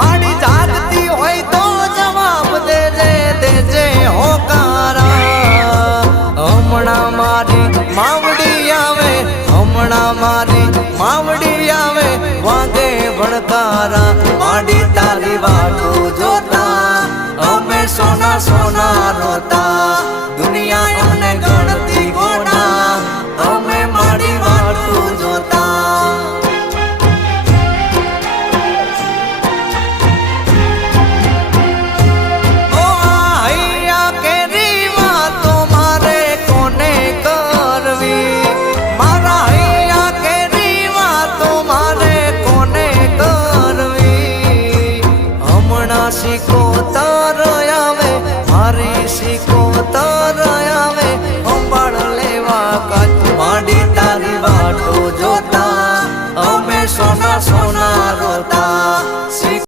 માડી જાગતી હોય તો જવાબ દેજે હોકારા હમણાં મારી માવડી આવે હમણાં મારી માવડી આવે વાગે ભણકારા માડી તારી વાટું જોતા અમે સોના સોના રોતા દુનિયા અમને ગણતી ગોડા અમે માડી વાટું જોતા Chico